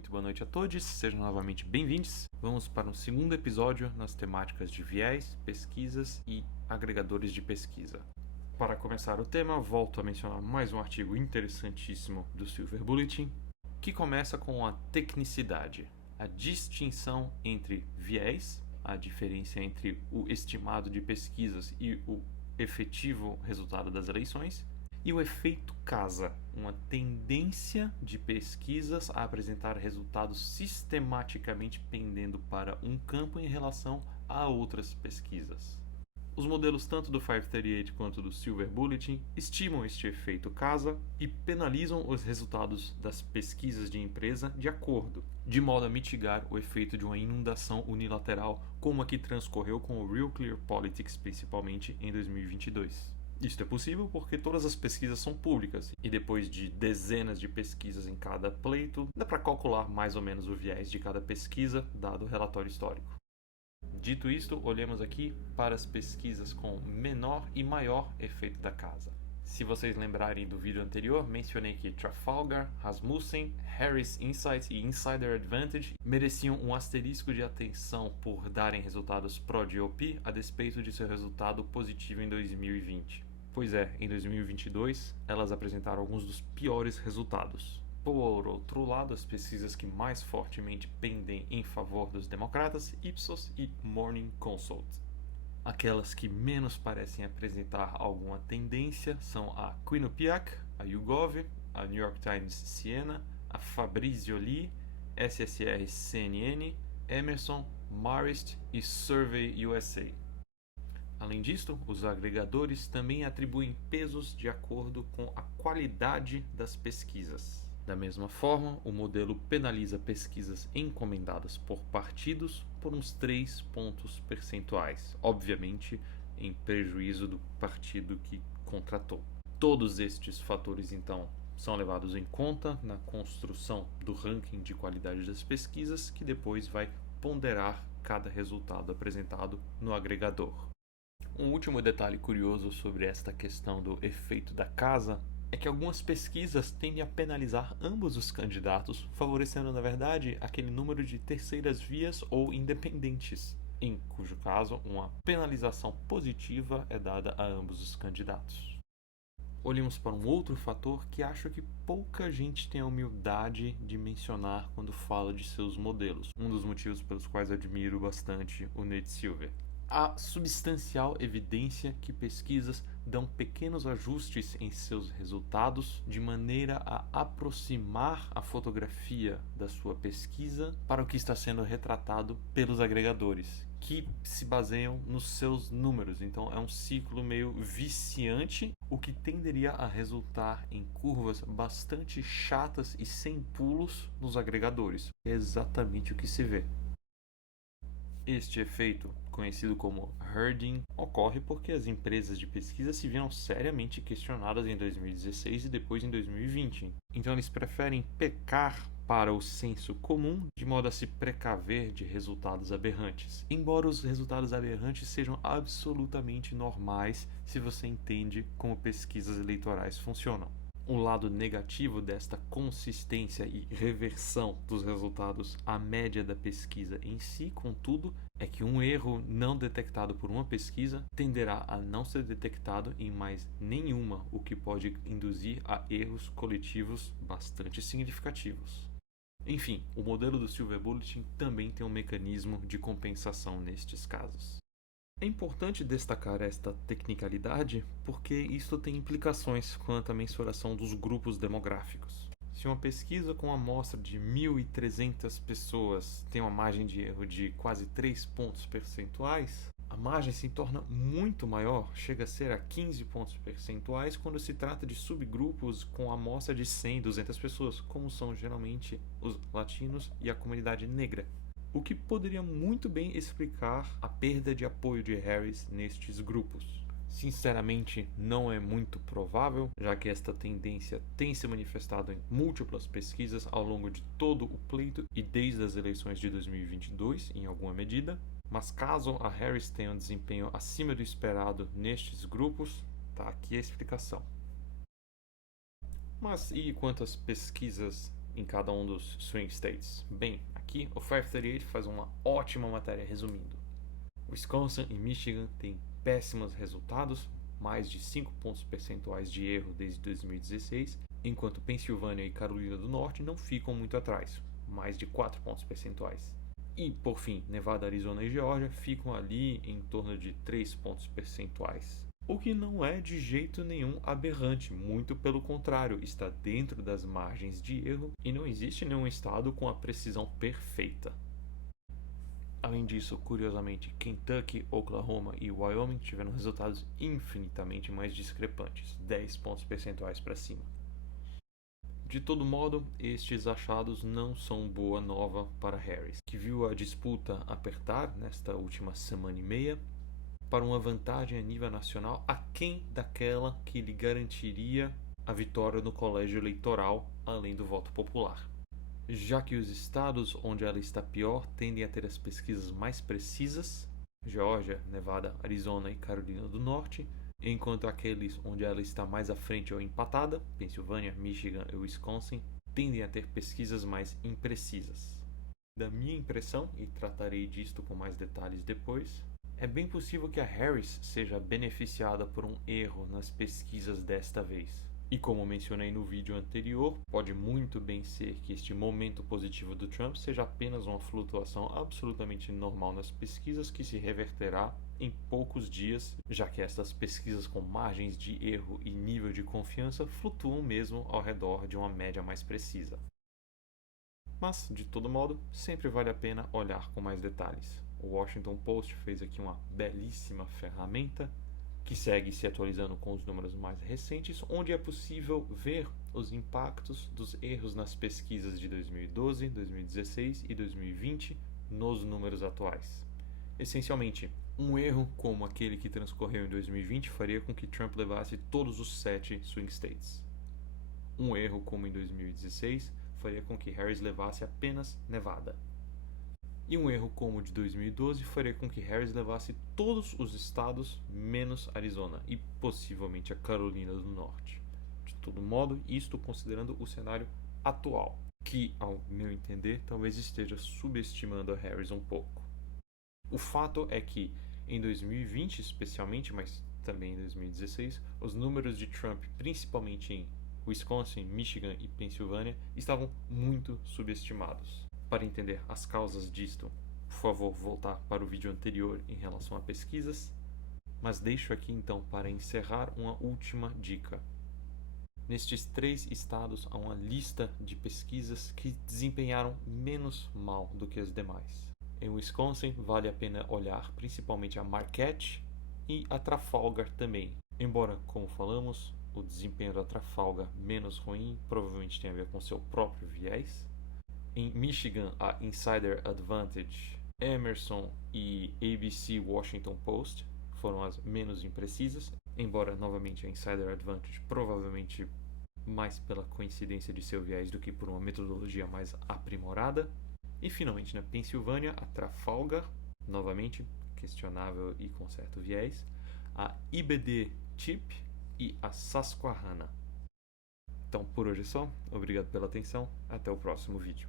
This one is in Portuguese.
muito boa noite a todos, sejam novamente bem-vindos. Vamos para um segundo episódio nas temáticas de viés, pesquisas e agregadores de pesquisa. Para começar o tema, volto a mencionar mais um artigo interessantíssimo do Silver Bulletin, que começa com a tecnicidade, a distinção entre viés, a diferença entre o estimado de pesquisas e o efetivo resultado das eleições, e o efeito casa, uma tendência de pesquisas a apresentar resultados sistematicamente pendendo para um campo em relação a outras pesquisas. Os modelos tanto do 538 quanto do Silver Bulletin estimam este efeito casa e penalizam os resultados das pesquisas de empresa de acordo, de modo a mitigar o efeito de uma inundação unilateral como a que transcorreu com o Real Clear Politics, principalmente em 2022. Isto é possível porque todas as pesquisas são públicas e depois de dezenas de pesquisas em cada pleito, dá para calcular mais ou menos o viés de cada pesquisa, dado o relatório histórico. Dito isto, olhemos aqui para as pesquisas com menor e maior efeito da casa. Se vocês lembrarem do vídeo anterior, mencionei que Trafalgar, Rasmussen, Harris Insights e Insider Advantage mereciam um asterisco de atenção por darem resultados pró-GOP a despeito de seu resultado positivo em 2020. Pois é, em 2022 elas apresentaram alguns dos piores resultados. Por outro lado, as pesquisas que mais fortemente pendem em favor dos democratas, Ipsos e Morning Consult. Aquelas que menos parecem apresentar alguma tendência são a Quinnipiac, a YouGov, a New York Times Siena, a Fabrizio Lee, SSR CNN, Emerson, Marist e Survey USA. Além disto, os agregadores também atribuem pesos de acordo com a qualidade das pesquisas. Da mesma forma, o modelo penaliza pesquisas encomendadas por partidos por uns 3 pontos percentuais, obviamente em prejuízo do partido que contratou. Todos estes fatores, então, são levados em conta na construção do ranking de qualidade das pesquisas, que depois vai ponderar cada resultado apresentado no agregador. Um último detalhe curioso sobre esta questão do efeito da casa é que algumas pesquisas tendem a penalizar ambos os candidatos, favorecendo, na verdade, aquele número de terceiras vias ou independentes, em cujo caso uma penalização positiva é dada a ambos os candidatos. Olhemos para um outro fator que acho que pouca gente tem a humildade de mencionar quando fala de seus modelos, um dos motivos pelos quais admiro bastante o Nate Silver. Há substancial evidência que pesquisas dão pequenos ajustes em seus resultados de maneira a aproximar a fotografia da sua pesquisa para o que está sendo retratado pelos agregadores, que se baseiam nos seus números. Então é um ciclo meio viciante, o que tenderia a resultar em curvas bastante chatas e sem pulos nos agregadores. É exatamente o que se vê. Este efeito, conhecido como herding, ocorre porque as empresas de pesquisa se viram seriamente questionadas em 2016 e depois em 2020. Então eles preferem pecar para o senso comum de modo a se precaver de resultados aberrantes. Embora os resultados aberrantes sejam absolutamente normais se você entende como pesquisas eleitorais funcionam. Um lado negativo desta consistência e reversão dos resultados à média da pesquisa em si, contudo, é que um erro não detectado por uma pesquisa tenderá a não ser detectado em mais nenhuma, o que pode induzir a erros coletivos bastante significativos. Enfim, o modelo do Silver Bulletin também tem um mecanismo de compensação nestes casos. É importante destacar esta tecnicalidade porque isto tem implicações quanto à mensuração dos grupos demográficos. Se uma pesquisa com uma amostra de 1.300 pessoas tem uma margem de erro de quase 3 pontos percentuais, a margem se torna muito maior, chega a ser a 15 pontos percentuais quando se trata de subgrupos com amostra de 100, 200 pessoas, como são geralmente os latinos e a comunidade negra. O que poderia muito bem explicar a perda de apoio de Harris nestes grupos. Sinceramente, não é muito provável, já que esta tendência tem se manifestado em múltiplas pesquisas ao longo de todo o pleito e desde as eleições de 2022, em alguma medida. Mas caso a Harris tenha um desempenho acima do esperado nestes grupos, está aqui a explicação. Mas e quanto às pesquisas em cada um dos swing states? Bem, aqui o 538 faz uma ótima matéria resumindo. Wisconsin e Michigan têm péssimos resultados, mais de 5 pontos percentuais de erro desde 2016, enquanto Pensilvânia e Carolina do Norte não ficam muito atrás, mais de 4 pontos percentuais. E, por fim, Nevada, Arizona e Geórgia ficam ali em torno de 3 pontos percentuais. O que não é de jeito nenhum aberrante, muito pelo contrário, está dentro das margens de erro e não existe nenhum estado com a precisão perfeita. Além disso, curiosamente, Kentucky, Oklahoma e Wyoming tiveram resultados infinitamente mais discrepantes, 10 pontos percentuais para cima. De todo modo, estes achados não são boa nova para Harris, que viu a disputa apertar nesta última semana e meia para uma vantagem a nível nacional aquém daquela que lhe garantiria a vitória no colégio eleitoral, além do voto popular. Já que os estados onde ela está pior tendem a ter as pesquisas mais precisas, Geórgia, Nevada, Arizona e Carolina do Norte, enquanto aqueles onde ela está mais à frente ou empatada, Pensilvânia, Michigan e Wisconsin, tendem a ter pesquisas mais imprecisas. Da minha impressão, e tratarei disto com mais detalhes depois, é bem possível que a Harris seja beneficiada por um erro nas pesquisas desta vez. E como mencionei no vídeo anterior, pode muito bem ser que este momento positivo do Trump seja apenas uma flutuação absolutamente normal nas pesquisas que se reverterá em poucos dias, já que estas pesquisas com margens de erro e nível de confiança flutuam mesmo ao redor de uma média mais precisa. Mas, de todo modo, sempre vale a pena olhar com mais detalhes. O Washington Post fez aqui uma belíssima ferramenta que segue se atualizando com os números mais recentes, onde é possível ver os impactos dos erros nas pesquisas de 2012, 2016 e 2020 nos números atuais. Essencialmente, um erro como aquele que transcorreu em 2020 faria com que Trump levasse todos os 7 swing states. Um erro como em 2016 faria com que Harris levasse apenas Nevada. E um erro como o de 2012 faria com que Harris levasse todos os estados menos Arizona e possivelmente a Carolina do Norte. De todo modo, isto considerando o cenário atual, que, ao meu entender, talvez esteja subestimando a Harris um pouco. O fato é que, em 2020 especialmente, mas também em 2016, os números de Trump, principalmente em Wisconsin, Michigan e Pensilvânia, estavam muito subestimados. Para entender as causas disto, por favor, voltar para o vídeo anterior em relação a pesquisas, mas deixo aqui então para encerrar uma última dica. Nestes 3 estados há uma lista de pesquisas que desempenharam menos mal do que as demais. Em Wisconsin, vale a pena olhar principalmente a Marquette e a Trafalgar também. Embora, como falamos, o desempenho da Trafalgar menos ruim provavelmente tem a ver com seu próprio viés. Em Michigan, a Insider Advantage, Emerson e ABC Washington Post foram as menos imprecisas, embora novamente a Insider Advantage provavelmente mais pela coincidência de seu viés do que por uma metodologia mais aprimorada. E finalmente na Pensilvânia, a Trafalgar, novamente questionável e com certo viés, a IBD Chip e a Susquehanna. Então por hoje é só, obrigado pela atenção, até o próximo vídeo.